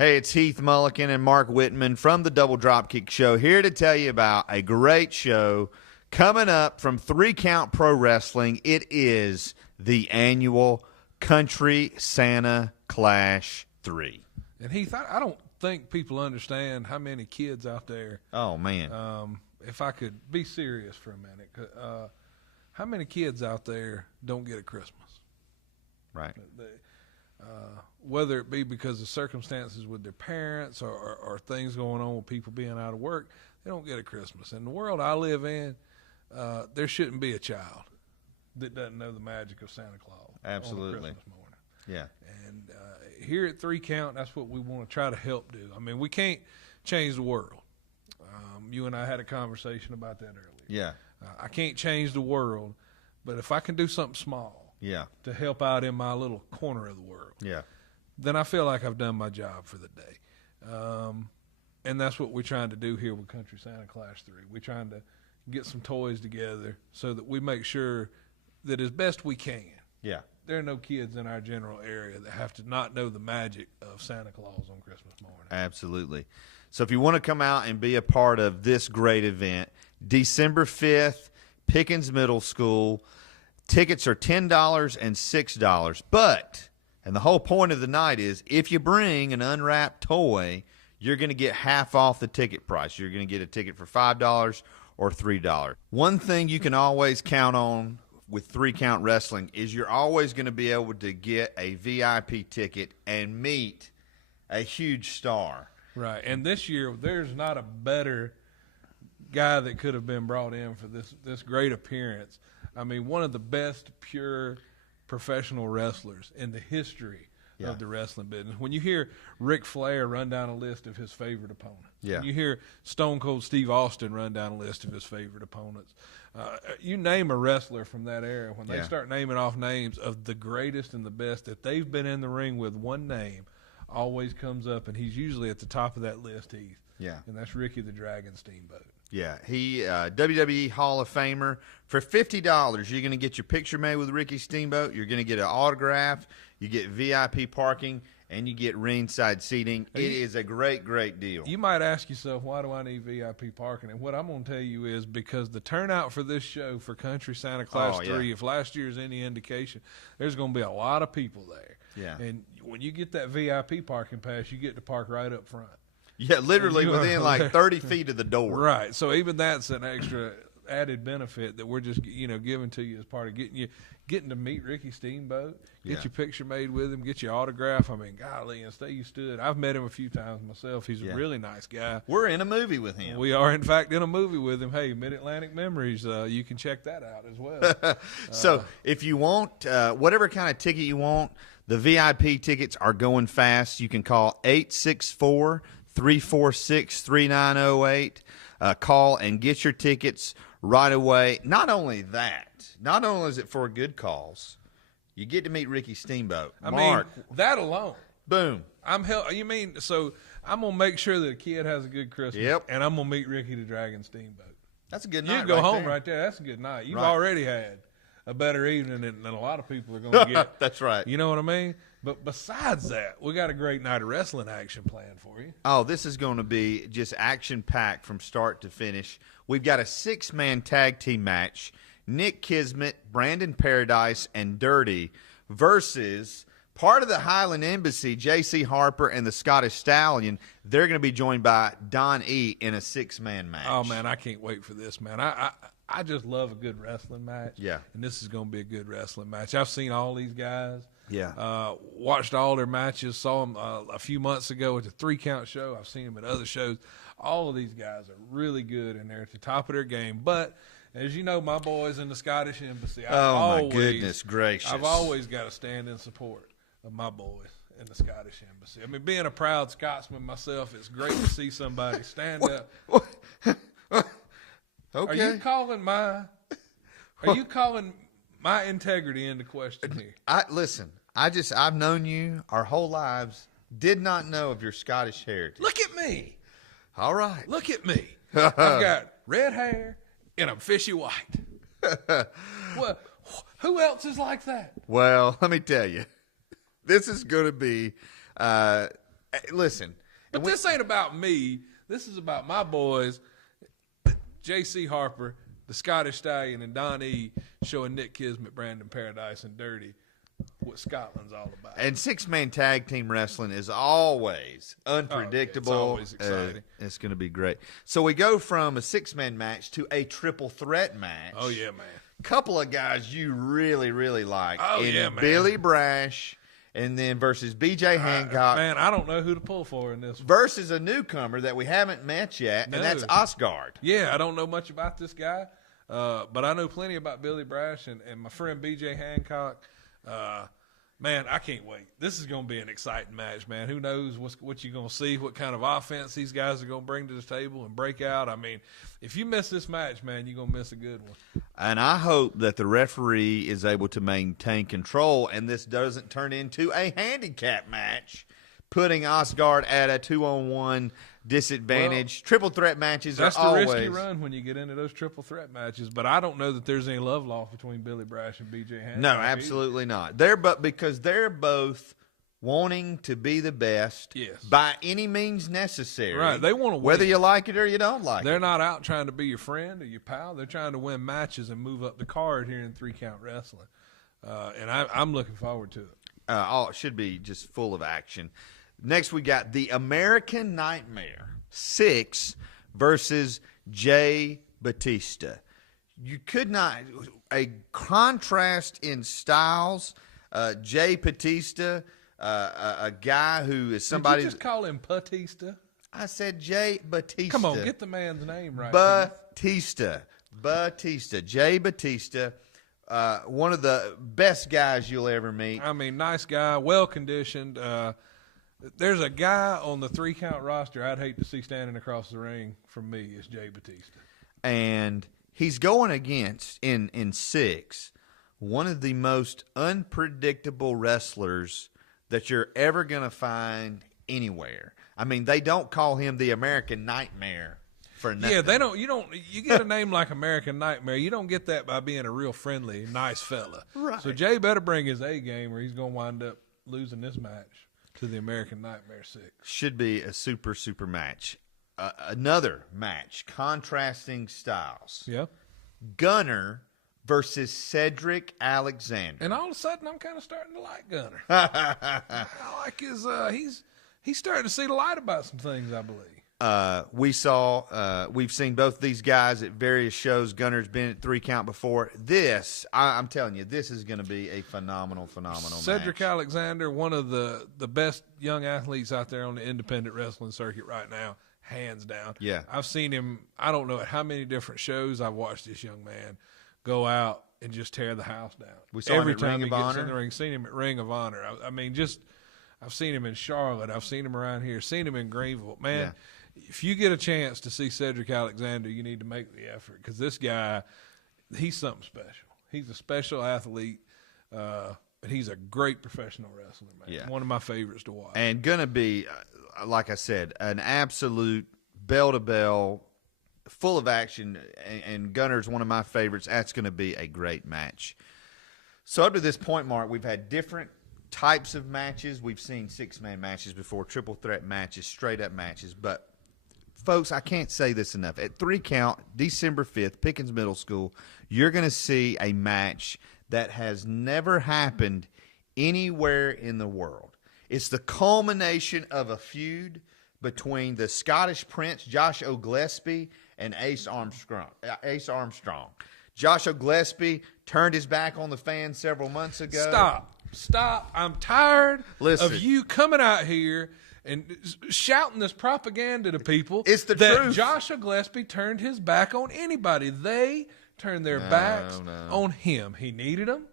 Hey, it's Heath Mulliken and Mark Whitman from the Double Dropkick Show here to tell you about a great show coming up from 3 Count Pro Wrestling. It is the annual Country Santa Clash 3. And Heath, I don't think people understand how many kids out there. Oh, man. If I could be serious for a minute, how many kids out there don't get a Christmas? Right. Whether it be because of circumstances with their parents or things going on with people being out of work, they don't get a Christmas. In the world I live in, there shouldn't be a child that doesn't know the magic of Santa Claus. Absolutely. On Christmas morning. Yeah. And here at 3 Count, that's what we want to try to help do. I mean, we can't change the world. You and I had a conversation about that earlier. Yeah. I can't change the world, but if I can do something small to help out in my little corner of the world, then I feel like I've done my job for the day. And that's what we're trying to do here with Country Santa Clash 3. We're trying to get some toys together so that we make sure that as best we can, there are no kids in our general area that have to not know the magic of Santa Claus on Christmas morning. Absolutely. So if you want to come out and be a part of this great event, December 5th, Pickens Middle School, tickets are $10 and $6. But, and the whole point of the night is, if you bring an unwrapped toy, you're going to get half off the ticket price. You're going to get a ticket for $5 or $3. One thing you can always count on with 3 Count Wrestling is you're always going to be able to get a VIP ticket and meet a huge star. Right, and this year there's not a better guy that could have been brought in for this great appearance. I mean, one of the best pure professional wrestlers in the history of the wrestling business. When you hear Ric Flair run down a list of his favorite opponents, when you hear Stone Cold Steve Austin run down a list of his favorite opponents, you name a wrestler from that era, when they start naming off names of the greatest and the best that they've been in the ring with, one name always comes up, and he's usually at the top of that list, Heath. And that's Ricky the Dragon Steamboat. Yeah, he WWE Hall of Famer. For $50, you're going to get your picture made with Ricky Steamboat. You're going to get an autograph. You get VIP parking, and you get ringside seating. It is a great, great deal. You might ask yourself, why do I need VIP parking? And what I'm going to tell you is because the turnout for this show for Country Santa Claus 3, if last year's any indication, there's going to be a lot of people there. And when you get that VIP parking pass, you get to park right up front. Yeah, literally within like 30 feet of the door. Right. So even that's an extra added benefit that we're just, giving to you as part of getting to meet Ricky Steamboat, get your picture made with him, get your autograph. I mean, golly, and stay you stood. I've met him a few times myself. He's a really nice guy. We're in a movie with him. We are, in fact, in a movie with him. Hey, Mid-Atlantic Memories, you can check that out as well. So if you want whatever kind of ticket you want, the VIP tickets are going fast. You can call 864-346-3908. Call and get your tickets right away. Not only is it for a good cause, you get to meet Ricky Steamboat. Mark, that alone. Boom. So I'm going to make sure that a kid has a good Christmas, and I'm going to meet Ricky the Dragon Steamboat. That's a good night. You can go home right there. That's a good night. You've already had a better evening than a lot of people are going to get. That's right. You know what I mean? But besides that, we got a great night of wrestling action planned for you. Oh, this is going to be just action-packed from start to finish. We've got a 6-man tag team match. Nick Kismet, Brandon Paradise, and Dirty versus part of the Highland Embassy, J.C. Harper and the Scottish Stallion. They're going to be joined by Don E. in a 6-man match. Oh, man, I can't wait for this, man. I just love a good wrestling match. Yeah. And this is going to be a good wrestling match. I've seen all these guys. Yeah. Watched all their matches, saw them a few months ago at the 3 Count show. I've seen them at other shows. All of these guys are really good, and they're at the top of their game. But, as you know, my boys in the Scottish Embassy, my goodness gracious. I've always got to stand in support of my boys in the Scottish Embassy. I mean, being a proud Scotsman myself, it's great to see somebody stand up. Okay. Are you calling my integrity into question here? Listen, I've known you our whole lives. Did not know of your Scottish heritage. Look at me. All right. Look at me. I've got red hair and I'm fishy white. Well, who else is like that? Well, let me tell you, this is going to be Listen. But this ain't about me. This is about my boys, J.C. Harper, the Scottish Stallion, and Don E. showing Nick Kismet, Brandon Paradise, and Dirty what Scotland's all about. And six-man tag team wrestling is always unpredictable. It's always exciting. It's going to be great. So we go from a six-man match to a triple threat match. Oh, yeah, man. Couple of guys you really, really like. Oh, yeah, man. Billy Brash, and then versus B.J. Hancock. Man, I don't know who to pull for in this one. Versus a newcomer that we haven't met yet, and that's Osgard. Yeah, I don't know much about this guy, but I know plenty about Billy Brash and my friend B.J. Hancock. Man, I can't wait. This is going to be an exciting match, man. Who knows what you're going to see, what kind of offense these guys are going to bring to the table and break out. I mean, if you miss this match, man, you're going to miss a good one. And I hope that the referee is able to maintain control and this doesn't turn into a handicap match, putting Osgard at a 2-on-1 disadvantage. Well, triple threat matches are always. That's the risky run when you get into those triple threat matches. But I don't know that there's any love lost between Billy Brash and B.J. Hancock. No, absolutely not. Because they're both wanting to be the best by any means necessary. Right. They want to win. Whether you like it or you don't like it. They're not out trying to be your friend or your pal. They're trying to win matches and move up the card here in 3-count wrestling. And I'm looking forward to it. It should be just full of action. Next, we got the American Nightmare 6 versus Jay Batista. You could not a contrast in styles. Jay Batista, a guy who is somebody. Did you just call him Batista? I said Jay Batista. Come on, get the man's name right. Batista, Jay Batista. One of the best guys you'll ever meet. I mean, nice guy, well conditioned. There's a guy on the 3-count roster I'd hate to see standing across the ring from me is Jay Batista. And he's going against, in 6, one of the most unpredictable wrestlers that you're ever going to find anywhere. I mean, they don't call him the American Nightmare for nothing. Yeah, they don't. You get a name like American Nightmare. You don't get that by being a real friendly, nice fella. Right. So Jay better bring his A game or he's going to wind up losing this match to the American Nightmare 6. Should be a super, super match. Another match, contrasting styles. Yeah. Gunner versus Cedric Alexander. And all of a sudden, I'm kind of starting to like Gunner. I like his, he's starting to see the light about some things, I believe. We've seen both these guys at various shows. Gunner's been at 3-count before. I'm telling you, this is going to be a phenomenal Cedric match. Alexander, one of the best young athletes out there on the independent wrestling circuit right now, hands down. Yeah. I've seen him, I don't know at how many different shows I've watched this young man go out and just tear the house down. We saw every him at time Ring he of gets Honor. in the ring. Seen him at Ring of Honor. I mean, I've seen him in Charlotte. I've seen him around here. Seen him in Greenville. Man, if you get a chance to see Cedric Alexander, you need to make the effort because this guy, he's something special. He's a special athlete, and he's a great professional wrestler, man. Yeah. One of my favorites to watch. And going to be, like I said, an absolute bell-to-bell, full of action, and Gunner's one of my favorites. That's going to be a great match. So up to this point, Mark, we've had different types of matches. We've seen 6-man matches before, triple threat matches, straight-up matches, but folks, I can't say this enough. At 3-count, December 5th, Pickens Middle School, you're going to see a match that has never happened anywhere in the world. It's the culmination of a feud between the Scottish Prince, Josh O'Gillespie, and Ace Armstrong. Josh O'Gillespie turned his back on the fans several months ago. Stop. I'm tired of you coming out here and shouting this propaganda to people. It's the that truth. Josh O'Gillespie turned his back on anybody. They turned their backs on him. He needed them.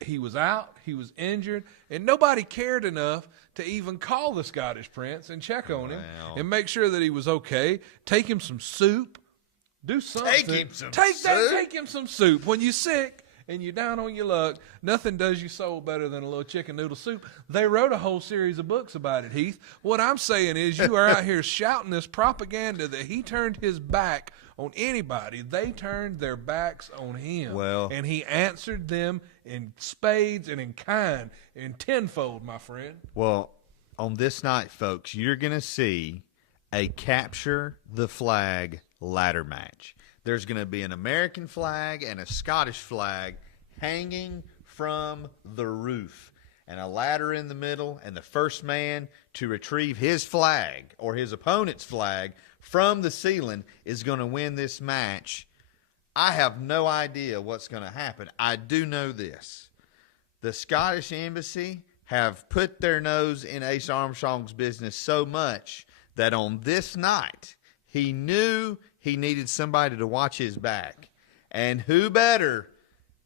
He was out. He was injured. And nobody cared enough to even call the Scottish Prince and check on him and make sure that he was okay. Take him some soup. Do something. Take him some soup. Take him some soup. When you're sick and you're down on your luck, nothing does your soul better than a little chicken noodle soup. They wrote a whole series of books about it, Heath. What I'm saying is you are out here shouting this propaganda that he turned his back on anybody. They turned their backs on him. Well, and he answered them in spades and in kind and tenfold, my friend. Well, on this night, folks, you're going to see a capture the flag ladder match. There's going to be an American flag and a Scottish flag hanging from the roof, and a ladder in the middle, and the first man to retrieve his flag or his opponent's flag from the ceiling is going to win this match. I have no idea what's going to happen. I do know this. The Scottish Embassy have put their nose in Ace Armstrong's business so much that on this night, he knew he needed somebody to watch his back. And who better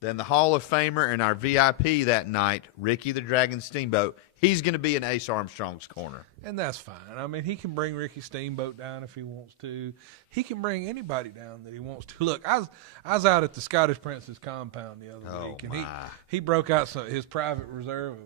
than the Hall of Famer and our VIP that night, Ricky the Dragon Steamboat. He's going to be in Ace Armstrong's corner. And that's fine. I mean, he can bring Ricky Steamboat down if he wants to. He can bring anybody down that he wants to. Look, I was out at the Scottish Prince's compound the other week, and he broke out his private reserve of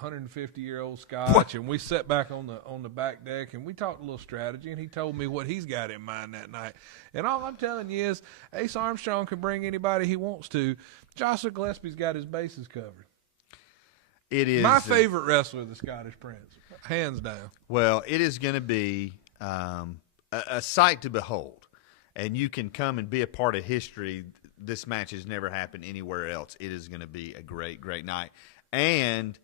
150-year-old Scotch, and we sat back on the back deck, and we talked a little strategy, and he told me what he's got in mind that night. And all I'm telling you is Ace Armstrong can bring anybody he wants to. Joshua Gillespie's got his bases covered. It is my favorite wrestler, the Scottish Prince, hands down. Well, it is going to be a sight to behold, and you can come and be a part of history. This match has never happened anywhere else. It is going to be a great, great night. And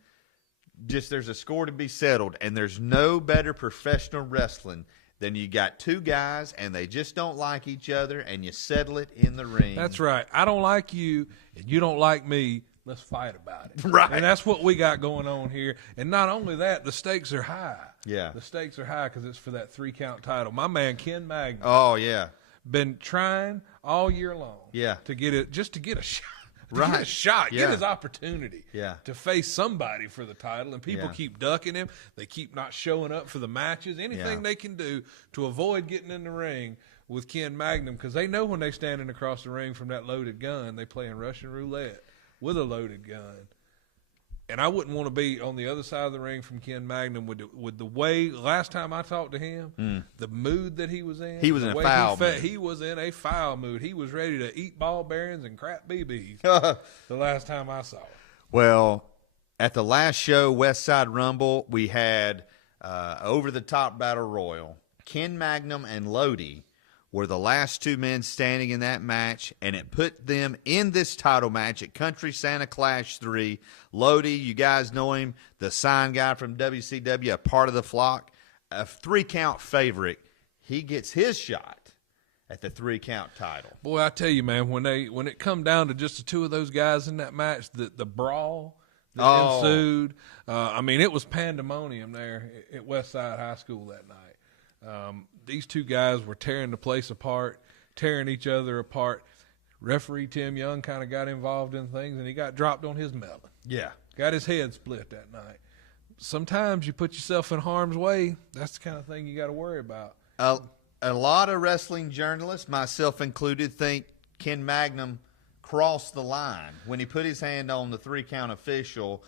just there's a score to be settled, and there's no better professional wrestling than you got two guys, and they just don't like each other, and you settle it in the ring. That's right. I don't like you, and you don't like me. Let's fight about it. Right. And that's what we got going on here. And not only that, the stakes are high. Yeah. The stakes are high because it's for that 3-count title. My man, Ken Magnum. Oh, yeah. Been trying all year long. Yeah. To get it, just to get a shot. Right. Get a shot. Yeah. Get his opportunity. Yeah. To face somebody for the title. And people Yeah. keep ducking him. They keep not showing up for the matches. Anything they can do to avoid getting in the ring with Ken Magnum, because they know when they standing across the ring from that loaded gun, they playing Russian roulette with a loaded gun. And I wouldn't want to be on the other side of the ring from Ken Magnum with the way last time I talked to him, the mood that he was in. He was in a foul mood. He was in a foul mood. He was ready to eat ball bearings and crap BBs the last time I saw him. Well, at the last show, West Side Rumble, we had over-the-top battle royal. Ken Magnum and Lodi were the last two men standing in that match, and it put them in this title match at Country Santa Clash 3. Lodi, you guys know him, the sign guy from WCW, a part of the flock, a 3-count favorite. He gets his shot at the 3-count title. Boy, I tell you, man, when it come down to just the two of those guys in that match, the brawl that ensued, I mean, it was pandemonium there at Westside High School that night. These two guys were tearing the place apart, tearing each other apart. Referee Tim Young kind of got involved in things, and he got dropped on his melon. Yeah. Got his head split that night. Sometimes you put yourself in harm's way. That's the kind of thing you got to worry about. A lot of wrestling journalists, myself included, think Ken Magnum crossed the line when he put his hand on the 3-count official.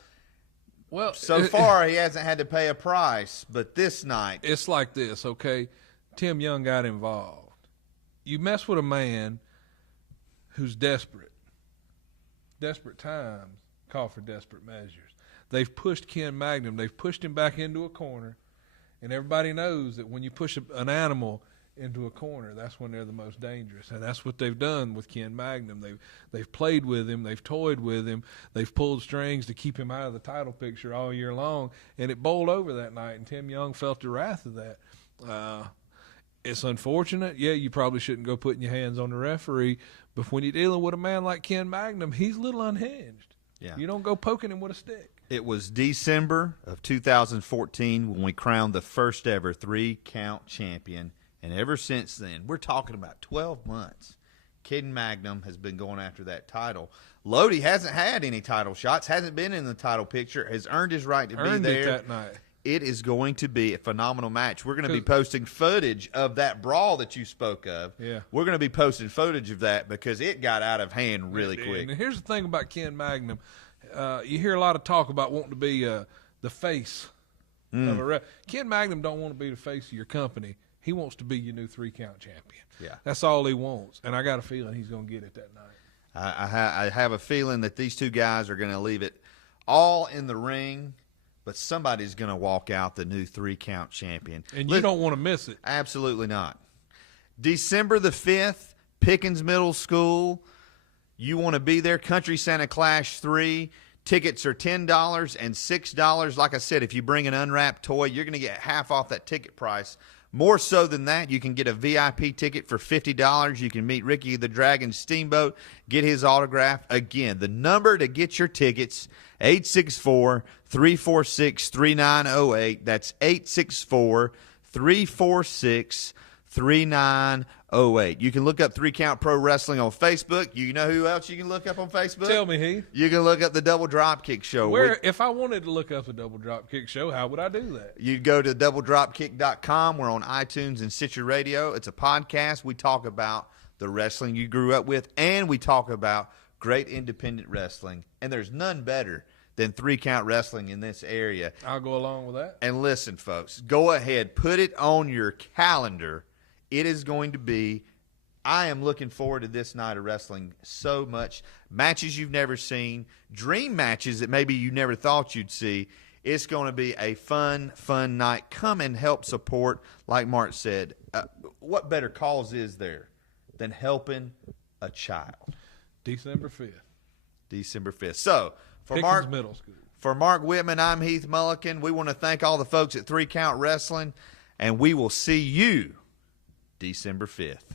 Well, so far he hasn't had to pay a price, but this night it's like this, okay? Tim Young got involved. You mess with a man who's desperate. Desperate times call for desperate measures. They've pushed Ken Magnum. They've pushed him back into a corner, and everybody knows that when you push an animal into a corner, that's when they're the most dangerous, and that's what they've done with Ken Magnum. They've played with him, they've toyed with him, they've pulled strings to keep him out of the title picture all year long, and it bowled over that night, and Tim Young felt the wrath of that. It's unfortunate. Yeah, you probably shouldn't go putting your hands on the referee, but when you're dealing with a man like Ken Magnum, he's a little unhinged. Yeah. You don't go poking him with a stick. It was December of 2014 when we crowned the first ever 3-count champion. And ever since then, we're talking about 12 months, Ken Magnum has been going after that title. Lodi hasn't had any title shots, hasn't been in the title picture, has earned his right to be there. Earned it that night. It is going to be a phenomenal match. We're going to be posting footage of that brawl that you spoke of. Yeah. We're going to be posting footage of that because it got out of hand really quick. And here's the thing about Ken Magnum. You hear a lot of talk about wanting to be the face of a ref. Ken Magnum don't want to be the face of your company. He wants to be your new 3-count champion. Yeah. That's all he wants. And I got a feeling he's going to get it that night. I have a feeling that these two guys are going to leave it all in the ring. but somebody's going to walk out the new 3-count champion. And you don't want to miss it. Absolutely not. December the 5th, Pickens Middle School. You want to be there. Country Santa Clash 3. Tickets are $10 and $6. Like I said, if you bring an unwrapped toy, you're going to get half off that ticket price. More so than that, you can get a VIP ticket for $50. You can meet Ricky the Dragon Steamboat, get his autograph. Again, the number to get your tickets, 864-346-3908. That's 864-346-3908. You can look up 3-Count Pro Wrestling on Facebook. You know who else you can look up on Facebook? Tell me, Heath. You can look up the Double Dropkick Show. If I wanted to look up the Double Dropkick Show, how would I do that? You'd go to doubledropkick.com. We're on iTunes and Stitcher Radio. It's a podcast. We talk about the wrestling you grew up with, and we talk about great independent wrestling. And there's none better than 3-Count Wrestling in this area. I'll go along with that. And listen, folks, go ahead. Put it on your calendar. It is going to be, I am looking forward to this night of wrestling so much. Matches you've never seen, dream matches that maybe you never thought you'd see. It's going to be a fun night. Come and help support, like Mark said. What better cause is there than helping a child? December 5th. December 5th. So, for Pickens Middle School. For Mark Whitman, I'm Heath Mullican. We want to thank all the folks at 3-Count Wrestling, and we will see you December 5th.